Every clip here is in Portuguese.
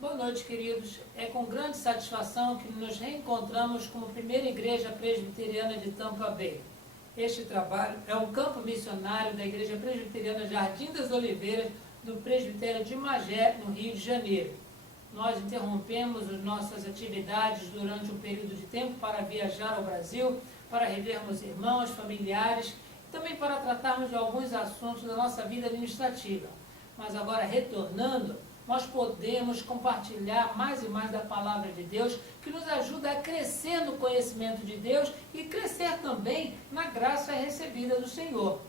Boa noite, queridos. É com grande satisfação que nos reencontramos como primeira igreja presbiteriana de Tampa Bay. Este trabalho é um campo missionário da Igreja Presbiteriana Jardim das Oliveiras, no presbitério de Magé, no Rio de Janeiro. Nós interrompemos as nossas atividades durante um período de tempo para viajar ao Brasil, para revermos irmãos, familiares, e também para tratarmos de alguns assuntos da nossa vida administrativa. Mas agora, retornando, nós podemos compartilhar mais e mais da palavra de Deus, que nos ajuda a crescer no conhecimento de Deus e crescer também na graça recebida do Senhor.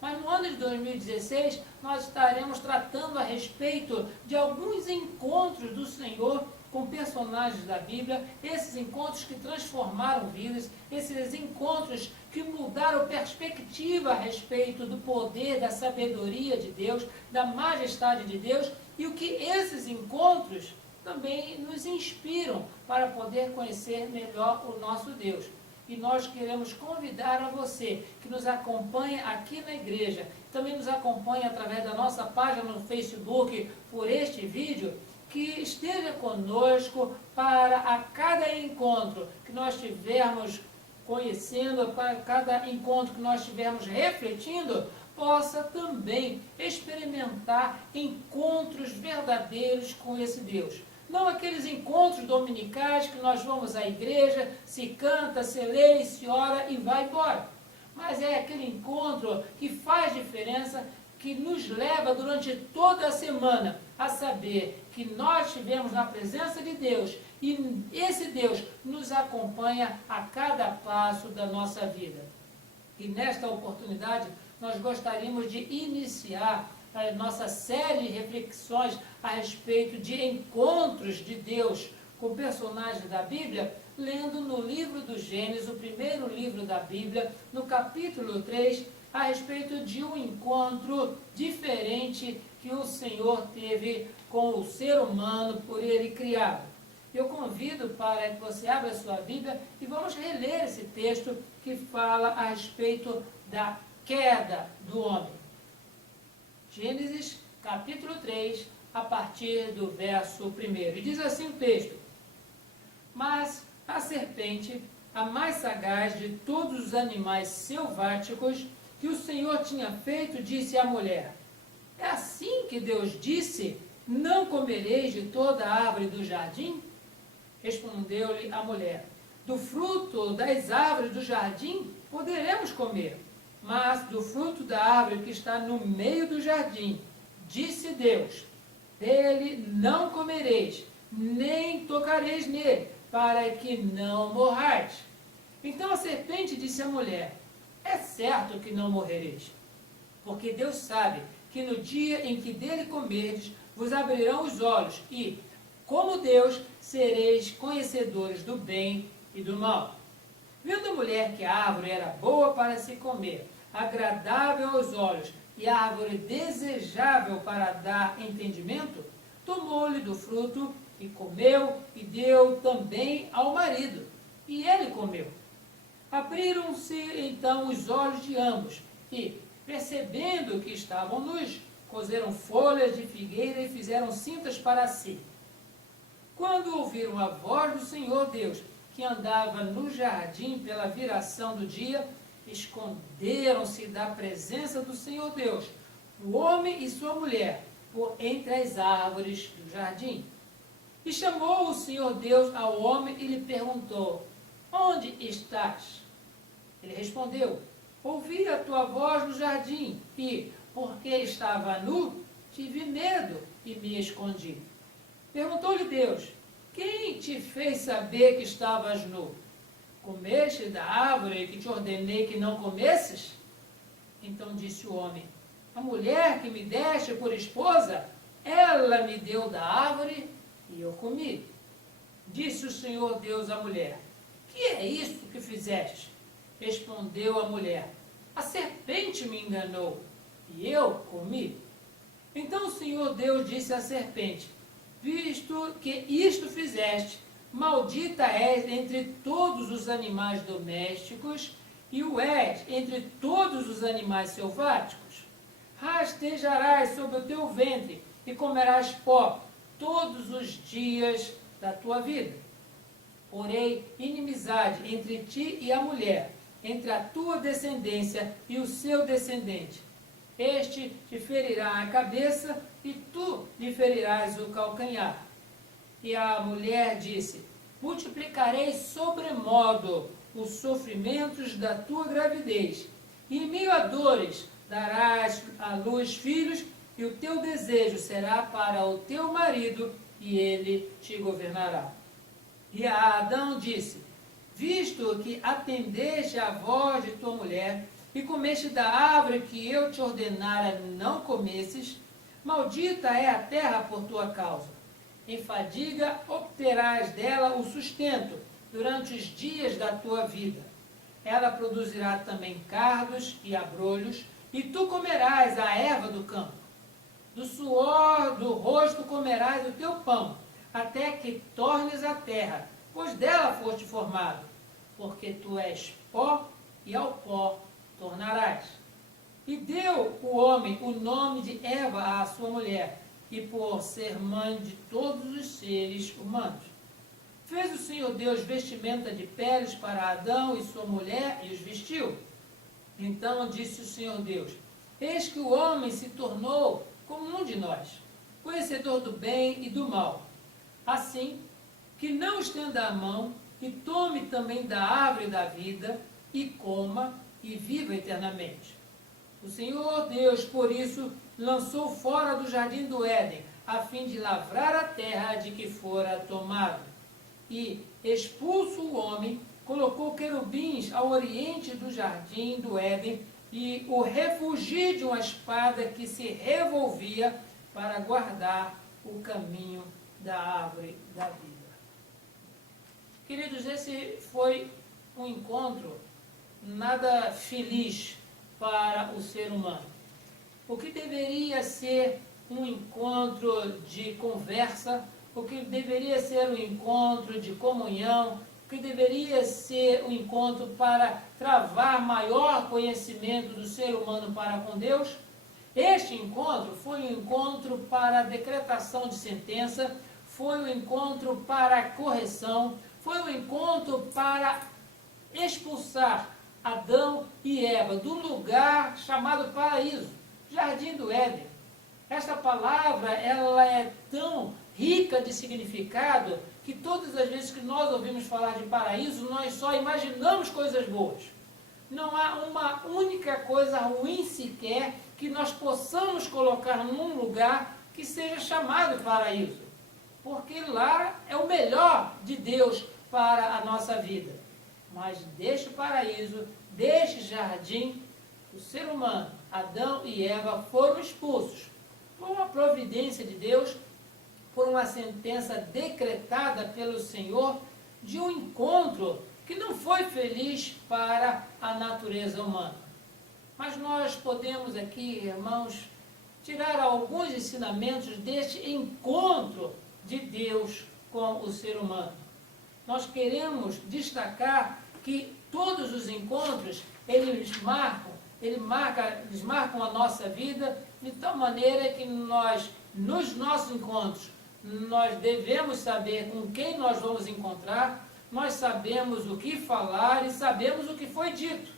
Mas no ano de 2016, nós estaremos tratando a respeito de alguns encontros do Senhor com personagens da Bíblia, esses encontros que transformaram vidas, esses encontros que mudaram perspectiva a respeito do poder, da sabedoria de Deus, da majestade de Deus, e o que esses encontros também nos inspiram para poder conhecer melhor o nosso Deus. E nós queremos convidar a você que nos acompanha aqui na igreja, também nos acompanha através da nossa página no Facebook por este vídeo, que esteja conosco para a cada encontro que nós tivermos conhecendo, para cada encontro que nós estivermos refletindo, possa também experimentar encontros verdadeiros com esse Deus. Não aqueles encontros dominicais que nós vamos à igreja, se canta, se lê, se ora e vai embora. Mas é aquele encontro que faz diferença, que nos leva durante toda a semana a saber que nós estivemos na presença de Deus e esse Deus nos acompanha a cada passo da nossa vida. E nesta oportunidade, nós gostaríamos de iniciar a nossa série de reflexões a respeito de encontros de Deus com personagens da Bíblia, lendo no livro do Gênesis, o primeiro livro da Bíblia, no capítulo 3, a respeito de um encontro diferente que o Senhor teve com o ser humano por ele criado. Eu convido para que você abra a sua Bíblia e vamos reler esse texto que fala a respeito da queda do homem. Gênesis, capítulo 3, a partir do verso 1. E diz assim o texto: Mas a serpente, a mais sagaz de todos os animais selváticos que o Senhor tinha feito, disse à mulher: É assim que Deus disse, não comereis de toda a árvore do jardim? Respondeu-lhe a mulher: Do fruto das árvores do jardim poderemos comer, mas do fruto da árvore que está no meio do jardim, disse Deus, dele não comereis, nem tocareis nele, para que não morrais. Então a serpente disse à mulher: É certo que não morrereis, porque Deus sabe que no dia em que dele comerdes, vos abrirão os olhos e, como Deus, sereis conhecedores do bem e do mal. Vendo a mulher que a árvore era boa para se comer, agradável aos olhos e a árvore desejável para dar entendimento, tomou-lhe do fruto e comeu e deu também ao marido, e ele comeu. Abriram-se então os olhos de ambos e, percebendo que estavam nus, cozeram folhas de figueira e fizeram cintas para si. Quando ouviram a voz do Senhor Deus, que andava no jardim pela viração do dia, esconderam-se da presença do Senhor Deus, o homem e sua mulher, por entre as árvores do jardim. E chamou o Senhor Deus ao homem e lhe perguntou: Onde estás? Ele respondeu: Ouvi a tua voz no jardim e, porque estava nu, tive medo e me escondi. Perguntou-lhe Deus: Quem te fez saber que estavas nu? Comeste da árvore que te ordenei que não comesses? Então disse o homem: A mulher que me deste por esposa, ela me deu da árvore e eu comi. Disse o Senhor Deus à mulher: Que é isso que fizeste? Respondeu a mulher: A serpente me enganou e eu comi. Então o Senhor Deus disse à serpente: Visto que isto fizeste, maldita és entre todos os animais domésticos e o és entre todos os animais selváticos. Rastejarás sobre o teu ventre e comerás pó todos os dias da tua vida. Porém, inimizade entre ti e a mulher, entre a tua descendência e o seu descendente. Este te ferirá a cabeça e tu lhe ferirás o calcanhar. E a mulher disse: multiplicarei sobremodo os sofrimentos da tua gravidez, e em meio a dores darás à luz filhos, e o teu desejo será para o teu marido, e ele te governará. E a Adão disse: visto que atendeste à voz de tua mulher, e comeste da árvore que eu te ordenara não comesses, maldita é a terra por tua causa. Em fadiga obterás dela o sustento durante os dias da tua vida. Ela produzirá também cardos e abrolhos, e tu comerás a erva do campo. Do suor do rosto comerás o teu pão, até que tornes a terra, pois dela foste formado, porque tu és pó, e ao pó tornarás. E deu o homem o nome de Eva à sua mulher, e por ser mãe de todos os seres humanos. Fez o Senhor Deus vestimenta de peles para Adão e sua mulher, e os vestiu. Então disse o Senhor Deus: eis que o homem se tornou como um de nós, conhecedor do bem e do mal. Assim, que não estenda a mão, e tome também da árvore da vida, e coma, e viva eternamente. O Senhor Deus, por isso, lançou fora do jardim do Éden, a fim de lavrar a terra de que fora tomado. E, expulso o homem, colocou querubins ao oriente do jardim do Éden, e o refugiu de uma espada que se revolvia para guardar o caminho da árvore da vida. Queridos, esse foi um encontro nada feliz para o ser humano. O que deveria ser um encontro de conversa, o que deveria ser um encontro de comunhão, o que deveria ser um encontro para travar maior conhecimento do ser humano para com Deus, este encontro foi um encontro para decretação de sentença, foi um encontro para correção, foi um encontro para expulsar Adão e Eva do lugar chamado paraíso, Jardim do Éden. Esta palavra, ela é tão rica de significado que todas as vezes que nós ouvimos falar de paraíso, nós só imaginamos coisas boas. Não há uma única coisa ruim sequer que nós possamos colocar num lugar que seja chamado paraíso. Porque lá é o melhor de Deus para a nossa vida. Mas deste paraíso, deste jardim, o ser humano, Adão e Eva, foram expulsos por uma providência de Deus, por uma sentença decretada pelo Senhor, de um encontro que não foi feliz para a natureza humana. Mas nós podemos aqui, irmãos, tirar alguns ensinamentos deste encontro de Deus com o ser humano. Nós queremos destacar que todos os encontros, eles marcam a nossa vida de tal maneira que nós, nos nossos encontros, nós devemos saber com quem nós vamos encontrar, nós sabemos o que falar e sabemos o que foi dito.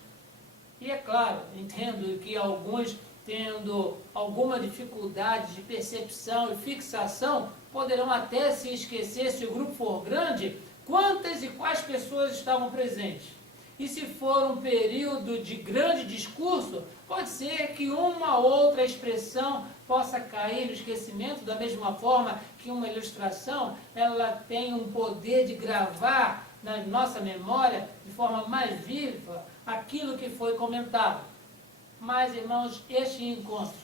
E é claro, entendo que alguns, tendo alguma dificuldade de percepção e fixação, poderão até se esquecer, se o grupo for grande, quantas e quais pessoas estavam presentes. E se for um período de grande discurso, pode ser que uma outra expressão possa cair no esquecimento, da mesma forma que uma ilustração, ela tem um poder de gravar na nossa memória, de forma mais viva, aquilo que foi comentado. Mas, irmãos, este encontro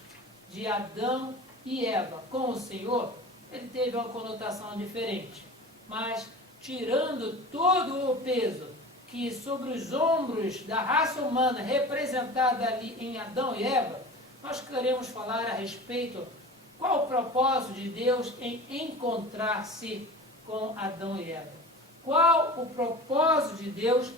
de Adão e Eva com o Senhor, ele teve uma conotação diferente. Mas, tirando todo o peso que sobre os ombros da raça humana representada ali em Adão e Eva, nós queremos falar a respeito qual o propósito de Deus em encontrar-se com Adão e Eva. Qual o propósito de Deus,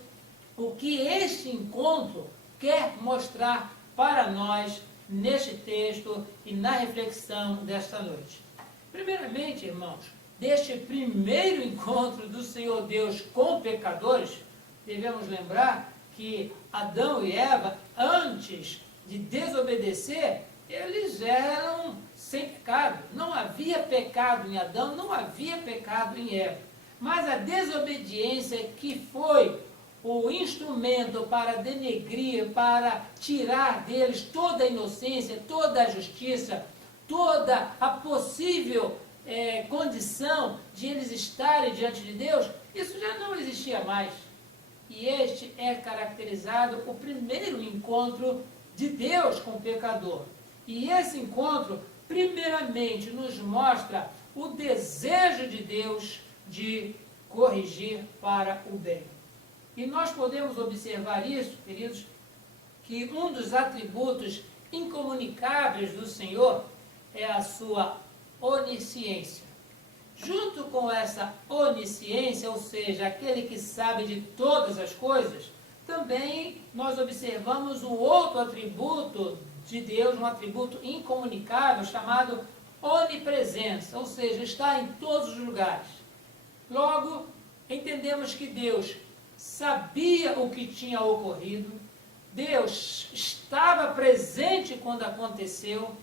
o que este encontro quer mostrar para nós neste texto e na reflexão desta noite. Primeiramente, irmãos, deste primeiro encontro do Senhor Deus com pecadores, devemos lembrar que Adão e Eva, antes de desobedecer, eles eram sem pecado. Não havia pecado em Adão, não havia pecado em Eva. Mas a desobediência, que foi o instrumento para denegrir, para tirar deles toda a inocência, toda a justiça, toda a possível condição de eles estarem diante de Deus, isso já não existia mais. E este é caracterizado o primeiro encontro de Deus com o pecador. E esse encontro, primeiramente, nos mostra o desejo de Deus de corrigir para o bem. E nós podemos observar isso, queridos, que um dos atributos incomunicáveis do Senhor é a sua onisciência. Junto com essa onisciência, ou seja, aquele que sabe de todas as coisas, também nós observamos um outro atributo de Deus, um atributo incomunicável, chamado onipresença, ou seja, está em todos os lugares. Logo, entendemos que Deus sabia o que tinha ocorrido, Deus estava presente quando aconteceu,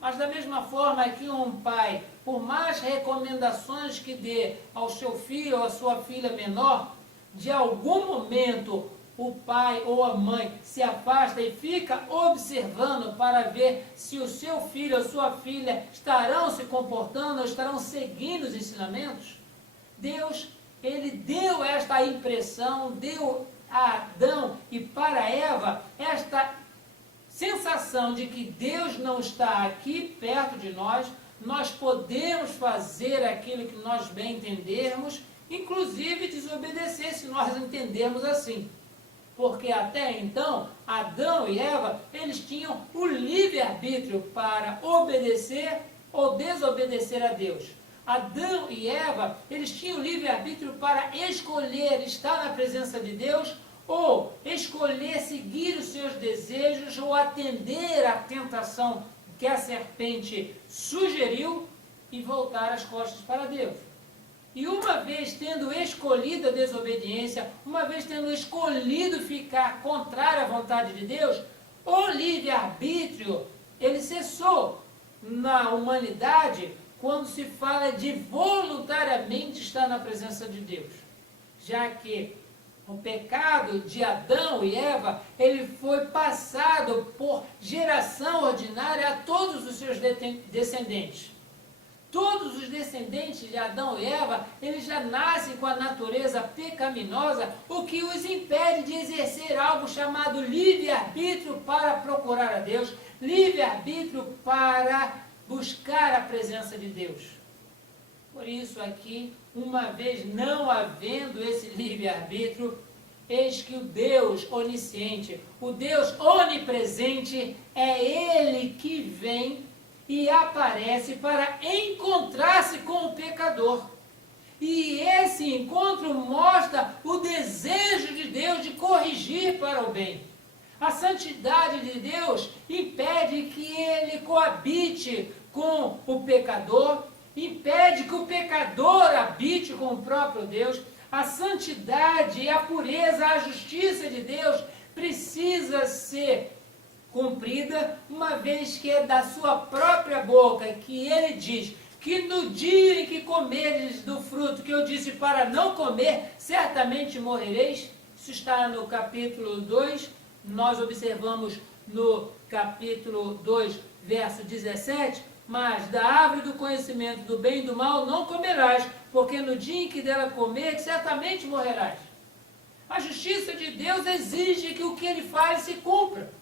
mas da mesma forma que um pai, por mais recomendações que dê ao seu filho ou à sua filha menor, de algum momento o pai ou a mãe se afasta e fica observando para ver se o seu filho ou sua filha estarão se comportando ou estarão seguindo os ensinamentos. Deus, ele deu esta impressão, deu a Adão e para Eva esta sensação de que Deus não está aqui perto de nós, nós podemos fazer aquilo que nós bem entendermos, inclusive desobedecer se nós entendermos assim. Porque até então, Adão e Eva, eles tinham o livre-arbítrio para obedecer ou desobedecer a Deus. Adão e Eva, eles tinham o livre-arbítrio para escolher estar na presença de Deus ou escolher seguir os seus desejos ou atender à tentação que a serpente sugeriu e voltar as costas para Deus. E uma vez tendo escolhido a desobediência, uma vez tendo escolhido ficar contrário à vontade de Deus, o livre-arbítrio, ele cessou na humanidade quando se fala de voluntariamente estar na presença de Deus. Já que o pecado de Adão e Eva, ele foi passado por geração ordinária a todos os seus descendentes. Todos os descendentes de Adão e Eva, eles já nascem com a natureza pecaminosa, o que os impede de exercer algo chamado livre-arbítrio para procurar a Deus, livre-arbítrio para buscar a presença de Deus. Por isso aqui, uma vez não havendo esse livre-arbítrio, eis que o Deus onisciente, o Deus onipresente, é Ele que vem e aparece para encontrar-se com o pecador. E esse encontro mostra o desejo de Deus de corrigir para o bem. A santidade de Deus impede que ele coabite com o pecador, impede que o pecador habite com o próprio Deus. A santidade e a pureza, a justiça de Deus precisa ser cumprida, uma vez que é da sua própria boca que ele diz que no dia em que comeres do fruto que eu disse para não comer, certamente morrereis. Isso está no capítulo 2, nós observamos no capítulo 2, verso 17, mas da árvore do conhecimento do bem e do mal não comerás, porque no dia em que dela comer, certamente morrerás. A justiça de Deus exige que o que ele faz se cumpra.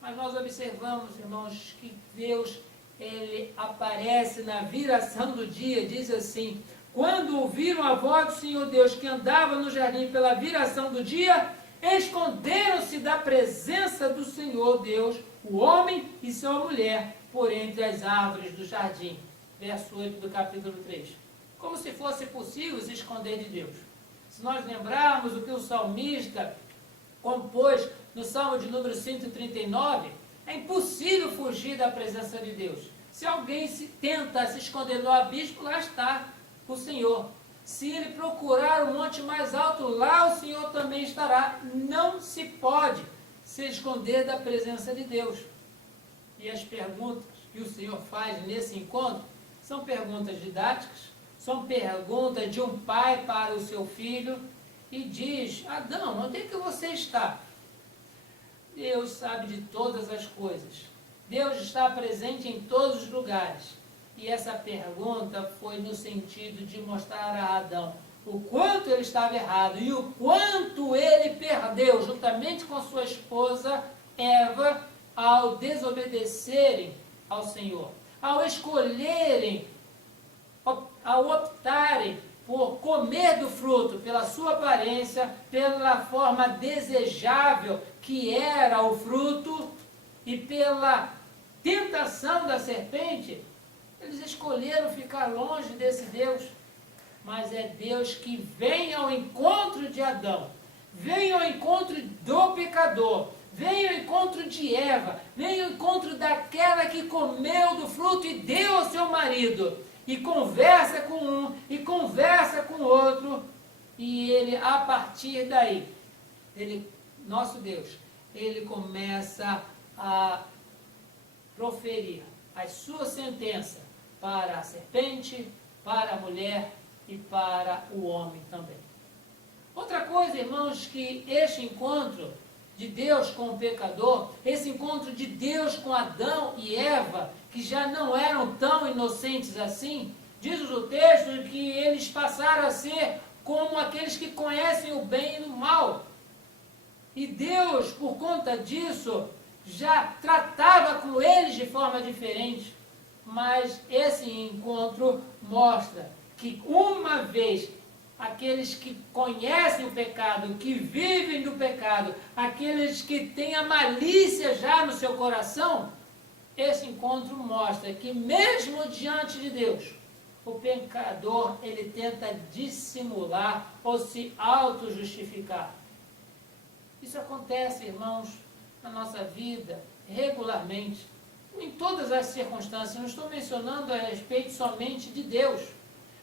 Mas nós observamos, irmãos, que Deus, ele aparece na viração do dia, diz assim: quando ouviram a voz do Senhor Deus que andava no jardim pela viração do dia, esconderam-se da presença do Senhor Deus, o homem e sua mulher, por entre as árvores do jardim. Verso 8 do capítulo 3. Como se fosse possível se esconder de Deus. Se nós lembrarmos o que o salmista compôs no Salmo de número 139, é impossível fugir da presença de Deus. Se alguém tenta se esconder no abismo, lá está o Senhor. Se ele procurar o monte mais alto, lá o Senhor também estará. Não se pode se esconder da presença de Deus. E as perguntas que o Senhor faz nesse encontro são perguntas didáticas, são perguntas de um pai para o seu filho, e diz: Adão, onde é que você está? Deus sabe de todas as coisas. Deus está presente em todos os lugares. E essa pergunta foi no sentido de mostrar a Adão o quanto ele estava errado e o quanto ele perdeu, juntamente com sua esposa Eva, ao desobedecerem ao Senhor, ao escolherem, ao optarem por comer do fruto, pela sua aparência, pela forma desejável que era o fruto e pela tentação da serpente. Eles escolheram ficar longe desse Deus, mas é Deus que vem ao encontro de Adão, vem ao encontro do pecador, vem ao encontro de Eva, vem ao encontro daquela que comeu do fruto e deu ao seu marido, e conversa com um, e conversa com o outro, e ele, a partir daí, nosso Deus, ele começa a proferir a sua sentença para a serpente, para a mulher e para o homem também. Outra coisa, irmãos, que este encontro de Deus com o pecador, esse encontro de Deus com Adão e Eva, que já não eram tão inocentes assim, diz o texto que eles passaram a ser como aqueles que conhecem o bem e o mal. E Deus, por conta disso, já tratava com eles de forma diferente. Mas esse encontro mostra que uma vez aqueles que conhecem o pecado, que vivem do pecado, aqueles que têm a malícia já no seu coração, esse encontro mostra que mesmo diante de Deus, o pecador, ele tenta dissimular ou se auto-justificar. Isso acontece, irmãos, na nossa vida, regularmente, em todas as circunstâncias. Não estou mencionando a respeito somente de Deus,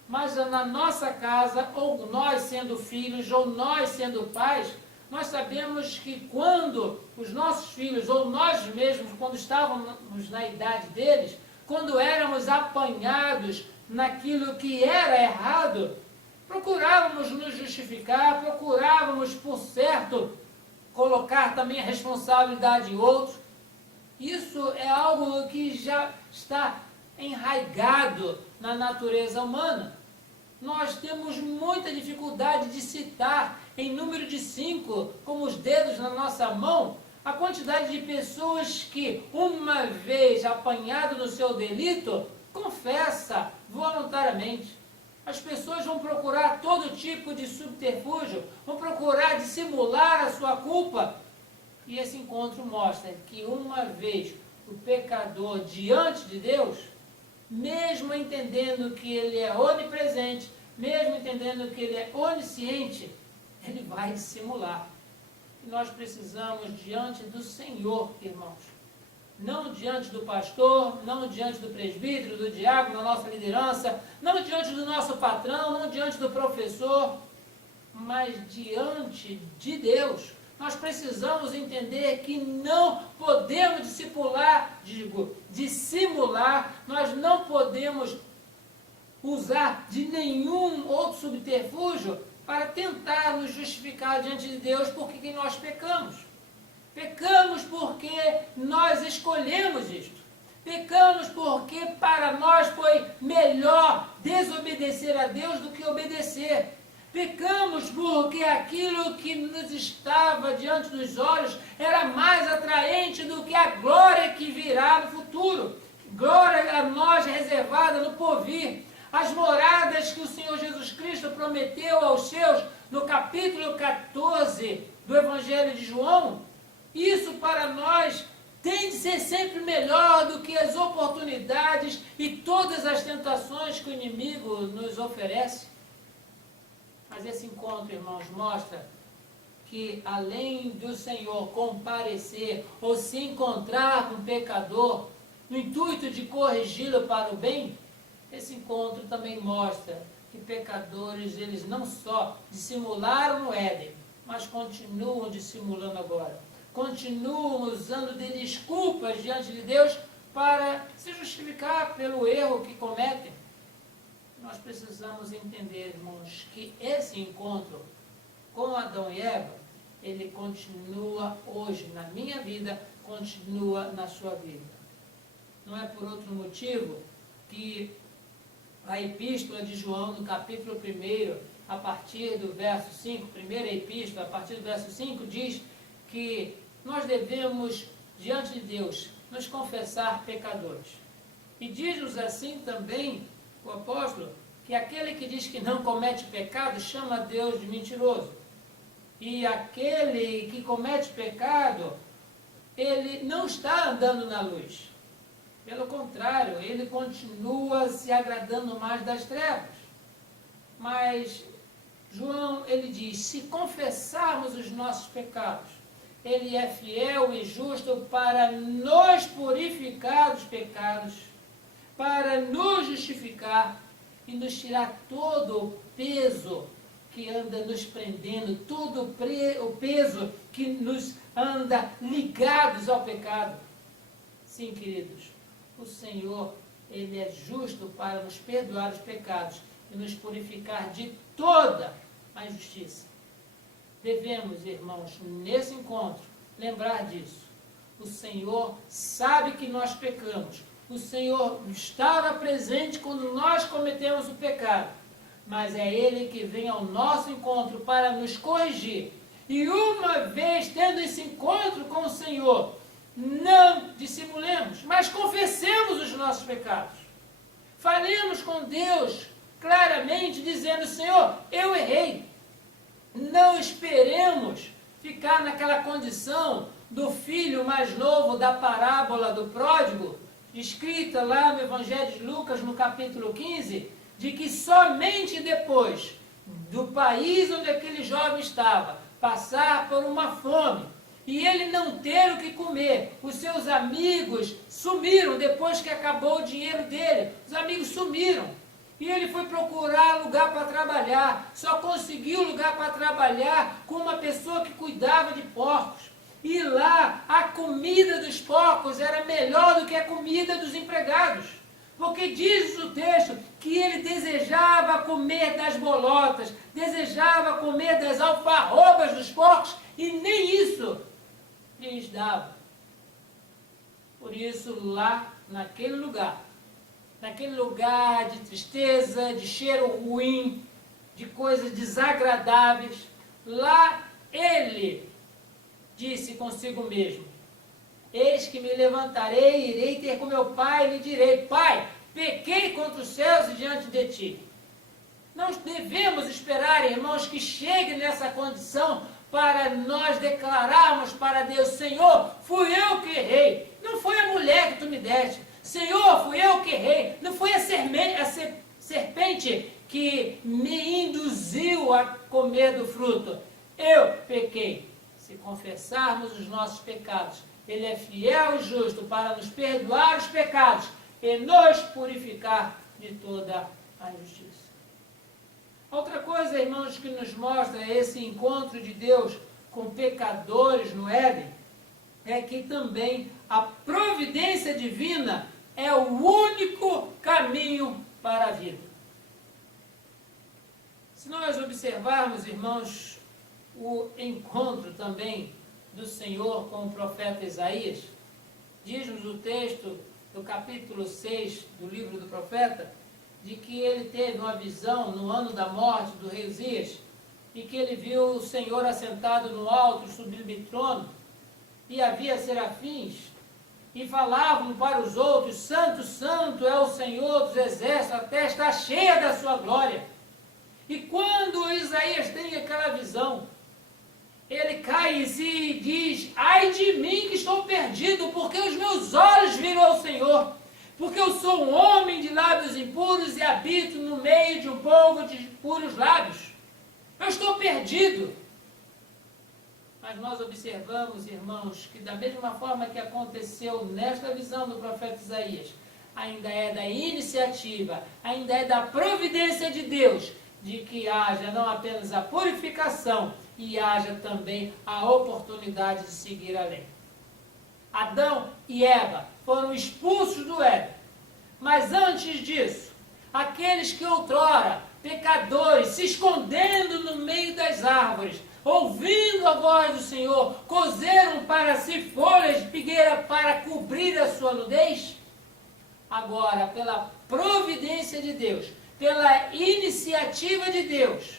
mas na nossa casa, ou nós sendo filhos, ou nós sendo pais, nós sabemos que quando os nossos filhos, ou nós mesmos, quando estávamos na idade deles, quando éramos apanhados naquilo que era errado, procurávamos nos justificar, procurávamos, por certo, colocar também a responsabilidade em outros. Isso é algo que já está enraizado na natureza humana. Nós temos muita dificuldade de citar em número de 5, como os dedos na nossa mão, a quantidade de pessoas que, uma vez apanhado no seu delito, confessa voluntariamente. As pessoas vão procurar todo tipo de subterfúgio, vão procurar dissimular a sua culpa. E esse encontro mostra que uma vez o pecador diante de Deus, mesmo entendendo que ele é onipresente, mesmo entendendo que ele é onisciente, ele vai dissimular. E nós precisamos diante do Senhor, irmãos, não diante do pastor, não diante do presbítero, do diácono, da nossa liderança, não diante do nosso patrão, não diante do professor, mas diante de Deus. Nós precisamos entender que não podemos dissimular, nós não podemos usar de nenhum outro subterfúgio para tentar nos justificar diante de Deus porque nós pecamos. Pecamos porque nós escolhemos isto. Pecamos porque para nós foi melhor desobedecer a Deus do que obedecer. Pecamos porque aquilo que nos estava diante dos olhos era mais atraente do que a glória que virá no futuro. Glória a nós reservada no porvir. As moradas que o Senhor Jesus Cristo prometeu aos seus no capítulo 14 do Evangelho de João, isso para nós tem de ser sempre melhor do que as oportunidades e todas as tentações que o inimigo nos oferece. Mas esse encontro, irmãos, mostra que além do Senhor comparecer ou se encontrar com o pecador, no intuito de corrigi-lo para o bem, esse encontro também mostra que pecadores, eles não só dissimularam no Éden, mas continuam dissimulando agora. Continuam usando de desculpas diante de Deus para se justificar pelo erro que cometem. Nós precisamos entender, irmãos, que esse encontro com Adão e Eva, ele continua hoje na minha vida, continua na sua vida. Não é por outro motivo que a epístola de João, no capítulo 1, a partir do verso 5, primeira epístola, a partir do verso 5, diz que nós devemos, diante de Deus, nos confessar pecadores. E diz-nos assim também o apóstolo, que aquele que diz que não comete pecado, chama Deus de mentiroso. E aquele que comete pecado, ele não está andando na luz. Pelo contrário, ele continua se agradando mais das trevas. Mas João, ele diz, se confessarmos os nossos pecados, ele é fiel e justo para nos purificar dos pecados, para nos justificar e nos tirar todo o peso que anda nos prendendo, todo o peso que nos anda ligados ao pecado. Sim, queridos, o Senhor, ele é justo para nos perdoar os pecados e nos purificar de toda a injustiça. Devemos, irmãos, nesse encontro, lembrar disso. O Senhor sabe que nós pecamos. O Senhor estava presente quando nós cometemos o pecado. Mas é Ele que vem ao nosso encontro para nos corrigir. E uma vez tendo esse encontro com o Senhor, não dissimulemos, mas confessemos os nossos pecados. Falemos com Deus claramente, dizendo, Senhor, eu errei. Não esperemos ficar naquela condição do filho mais novo da parábola do pródigo, escrita lá no Evangelho de Lucas, no capítulo 15, de que somente depois do país onde aquele jovem estava, passar por uma fome, e ele não ter o que comer, os seus amigos sumiram depois que acabou o dinheiro dele, os amigos sumiram. E ele foi procurar lugar para trabalhar, só conseguiu lugar para trabalhar com uma pessoa que cuidava de porcos. E lá a comida dos porcos era melhor do que a comida dos empregados. Porque diz o texto que ele desejava comer das bolotas, desejava comer das alfarrobas dos porcos e nem isso lhes dava. Por isso lá naquele lugar de tristeza, de cheiro ruim, de coisas desagradáveis, lá ele disse consigo mesmo, eis que me levantarei, irei ter com meu pai e lhe direi, Pai, pequei contra os céus e diante de ti. Não devemos esperar, irmãos, que chegue nessa condição para nós declararmos para Deus, Senhor, fui eu que errei, não foi a mulher que tu me deste, Senhor, fui eu que errei, não foi a serpente que me induziu a comer do fruto, eu pequei. Se confessarmos os nossos pecados, Ele é fiel e justo para nos perdoar os pecados e nos purificar de toda a injustiça. Outra coisa, irmãos, que nos mostra esse encontro de Deus com pecadores no Éden, é que também a providência divina é o único caminho para a vida. Se nós observarmos, irmãos, o encontro também do Senhor com o profeta Isaías, diz-nos o texto do capítulo 6 do livro do profeta, de que ele teve uma visão no ano da morte do rei Uzias, e que ele viu o Senhor assentado no alto, sublime trono, e havia serafins, e falavam para os outros, Santo, Santo é o Senhor dos exércitos, a terra está cheia da sua glória. E quando Isaías tem aquela visão, ele cai e se diz, ai de mim que estou perdido, porque os meus olhos viram ao Senhor, porque eu sou um homem de lábios impuros e habito no meio de um povo de puros lábios. Eu estou perdido. Mas nós observamos, irmãos, que da mesma forma que aconteceu nesta visão do profeta Isaías, ainda é da iniciativa, ainda é da providência de Deus, de que haja não apenas a purificação, e haja também a oportunidade de seguir além. Adão e Eva foram expulsos do Éden. Mas antes disso, aqueles que outrora, pecadores, se escondendo no meio das árvores, ouvindo a voz do Senhor, coseram para si folhas de figueira para cobrir a sua nudez. Agora, pela providência de Deus, pela iniciativa de Deus,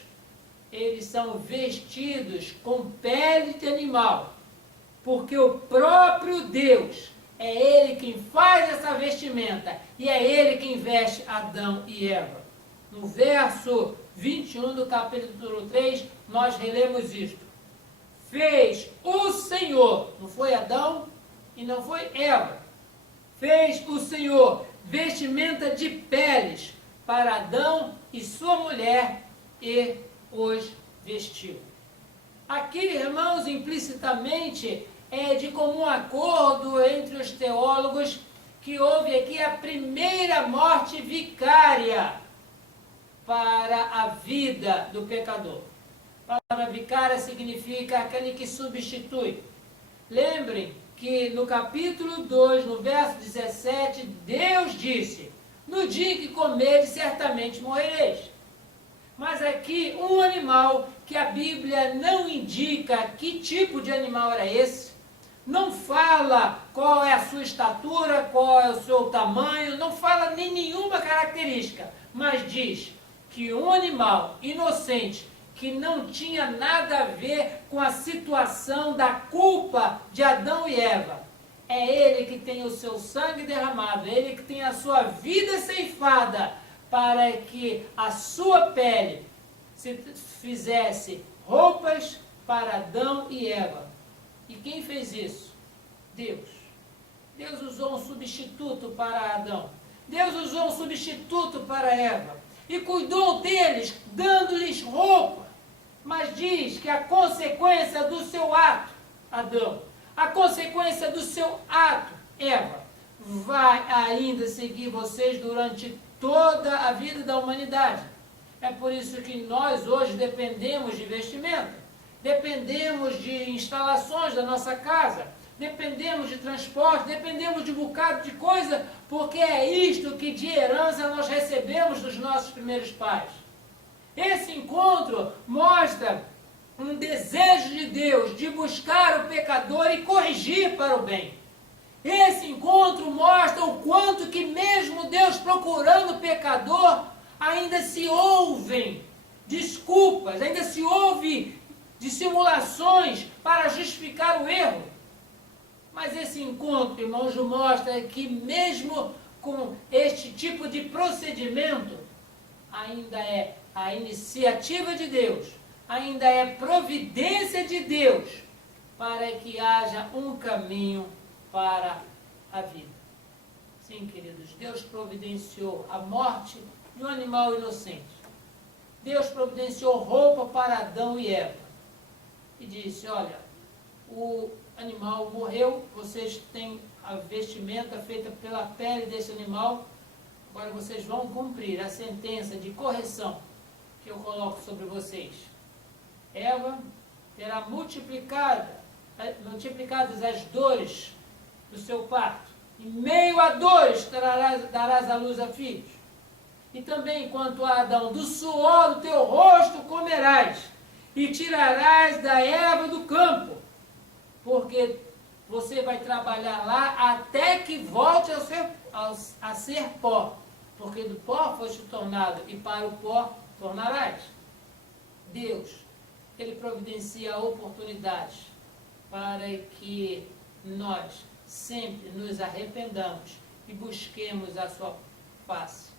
eles são vestidos com pele de animal, porque o próprio Deus é Ele quem faz essa vestimenta, e é Ele quem veste Adão e Eva. No verso 21 do capítulo 3, nós relemos isto. Fez o Senhor, não foi Adão e não foi Eva, fez o Senhor vestimenta de peles para Adão e sua mulher e os vestiu. Aqui, irmãos, implicitamente, é de comum acordo entre os teólogos que houve aqui a primeira morte vicária para a vida do pecador. A palavra vicária significa aquele que substitui. Lembrem que no capítulo 2, no verso 17, Deus disse: no dia que comeres, certamente morrereis. Mas aqui, um animal que a Bíblia não indica que tipo de animal era esse, não fala qual é a sua estatura, qual é o seu tamanho, não fala nem nenhuma característica, mas diz que um animal inocente, que não tinha nada a ver com a situação da culpa de Adão e Eva, é ele que tem o seu sangue derramado, é ele que tem a sua vida ceifada, para que a sua pele se fizesse roupas para Adão e Eva. E quem fez isso? Deus. Deus usou um substituto para Adão. Deus usou um substituto para Eva. E cuidou deles, dando-lhes roupa. Mas diz que a consequência do seu ato, Adão, a consequência do seu ato, Eva, vai ainda seguir vocês durante toda a vida da humanidade. É por isso que nós hoje dependemos de vestimenta, dependemos de instalações da nossa casa, dependemos de transporte, dependemos de um bocado de coisa, porque é isto que de herança nós recebemos dos nossos primeiros pais. Esse encontro mostra um desejo de Deus de buscar o pecador e corrigir para o bem. Esse encontro mostra o quanto que mesmo Deus procurando o pecador, ainda se ouvem desculpas, ainda se ouve dissimulações para justificar o erro. Mas esse encontro, irmãos, mostra que mesmo com este tipo de procedimento, ainda é a iniciativa de Deus, ainda é providência de Deus, para que haja um caminho para a vida. Sim, queridos, Deus providenciou a morte de um animal inocente. Deus providenciou roupa para Adão e Eva. E disse: olha, o animal morreu, vocês têm a vestimenta feita pela pele desse animal, agora vocês vão cumprir a sentença de correção que eu coloco sobre vocês. Eva terá multiplicadas as dores do seu parto. Em meio a dores darás à luz a filhos. E também quanto a Adão, do suor do teu rosto comerás, e tirarás da erva do campo, porque você vai trabalhar lá até que volte a ser pó, porque do pó foste tornado, e para o pó tornarás. Deus, Ele providencia oportunidades para que nós sempre nos arrependamos e busquemos a sua face.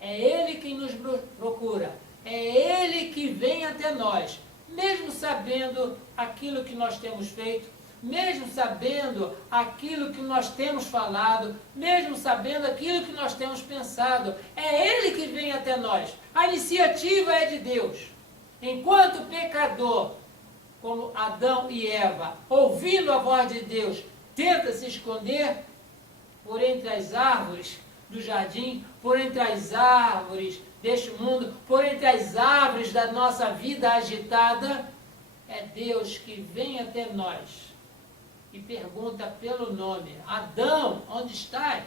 É Ele quem nos procura, é Ele que vem até nós, mesmo sabendo aquilo que nós temos feito, mesmo sabendo aquilo que nós temos falado, mesmo sabendo aquilo que nós temos pensado. É Ele que vem até nós. A iniciativa é de Deus. Enquanto pecador, como Adão e Eva, ouvindo a voz de Deus, tenta se esconder por entre as árvores do jardim, por entre as árvores deste mundo, por entre as árvores da nossa vida agitada, é Deus que vem até nós e pergunta pelo nome: Adão, onde estás?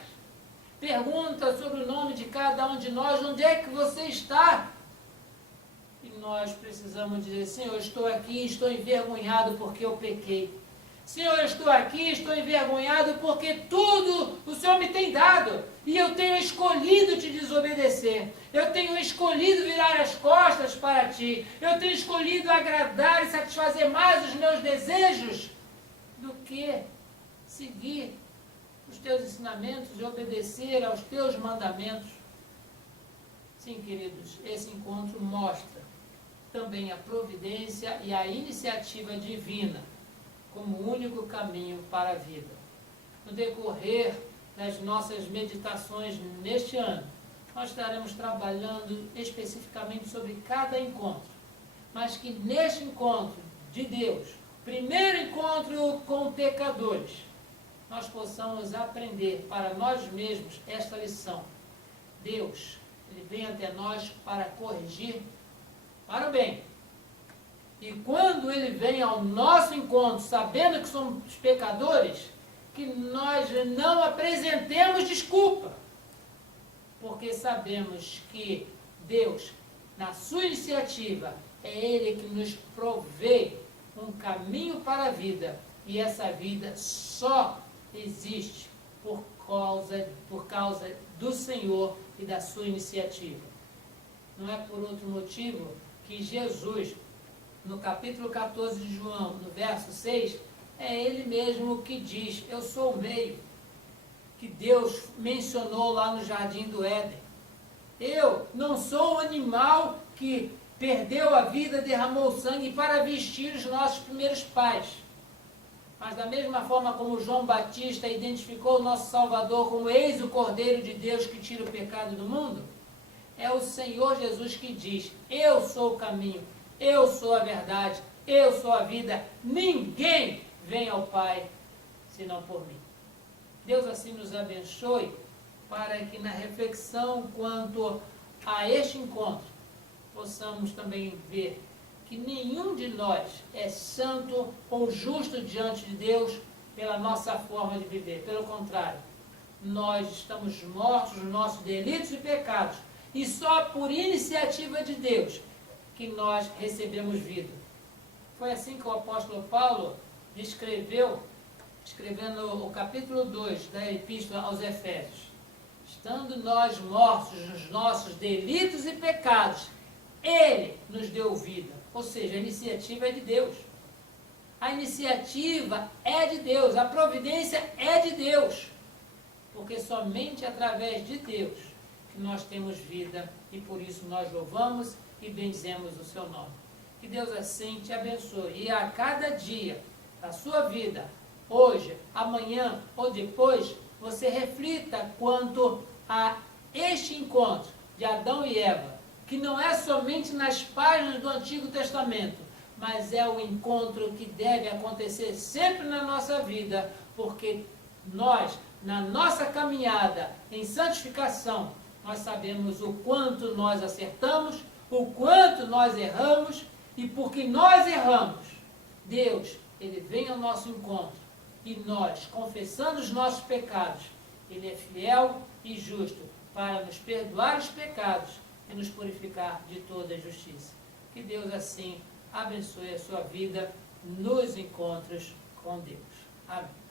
Pergunta sobre o nome de cada um de nós: onde é que você está? E nós precisamos dizer: Senhor, eu estou aqui, estou envergonhado porque eu pequei. Senhor, eu estou aqui, estou envergonhado porque tudo o Senhor me tem dado. E eu tenho escolhido te desobedecer. Eu tenho escolhido virar as costas para ti. Eu tenho escolhido agradar e satisfazer mais os meus desejos do que seguir os teus ensinamentos e obedecer aos teus mandamentos. Sim, queridos, esse encontro mostra também a providência e a iniciativa divina como o único caminho para a vida. No decorrer das nossas meditações neste ano, nós estaremos trabalhando especificamente sobre cada encontro, mas que neste encontro de Deus, primeiro encontro com pecadores, nós possamos aprender para nós mesmos esta lição. Deus, Ele vem até nós para corrigir para o bem. E quando Ele vem ao nosso encontro, sabendo que somos pecadores, que nós não apresentemos desculpa, porque sabemos que Deus, na sua iniciativa, é Ele que nos provê um caminho para a vida, e essa vida só existe por causa do Senhor e da sua iniciativa. Não é por outro motivo que Jesus, no capítulo 14 de João, no verso 6, é Ele mesmo que diz: eu sou o meio, que Deus mencionou lá no Jardim do Éden. Eu não sou um animal que perdeu a vida, derramou sangue para vestir os nossos primeiros pais. Mas da mesma forma como João Batista identificou o nosso Salvador como eis o Cordeiro de Deus que tira o pecado do mundo, é o Senhor Jesus que diz: eu sou o caminho, eu sou a verdade, eu sou a vida, ninguém vem ao Pai senão por mim. Deus assim nos abençoe, para que na reflexão quanto a este encontro, possamos também ver que nenhum de nós é santo ou justo diante de Deus pela nossa forma de viver. Pelo contrário, nós estamos mortos nos nossos delitos e pecados, e só por iniciativa de Deus que nós recebemos vida. Foi assim que o apóstolo Paulo escrevendo o capítulo 2 da Epístola aos Efésios: estando nós mortos nos nossos delitos e pecados, Ele nos deu vida. Ou seja, a iniciativa é de Deus. A iniciativa é de Deus, a providência é de Deus. Porque somente através de Deus que nós temos vida, e por isso nós louvamos e bendizemos o seu nome. Que Deus assim te abençoe, e a cada dia da sua vida, hoje, amanhã ou depois, você reflita quanto a este encontro de Adão e Eva, que não é somente nas páginas do Antigo Testamento, mas é o encontro que deve acontecer sempre na nossa vida, porque nós, na nossa caminhada em santificação, nós sabemos o quanto nós acertamos, o quanto nós erramos, e porque nós erramos, Deus, Ele vem ao nosso encontro, e nós, confessando os nossos pecados, Ele é fiel e justo para nos perdoar os pecados e nos purificar de toda a justiça. Que Deus assim abençoe a sua vida nos encontros com Deus. Amém.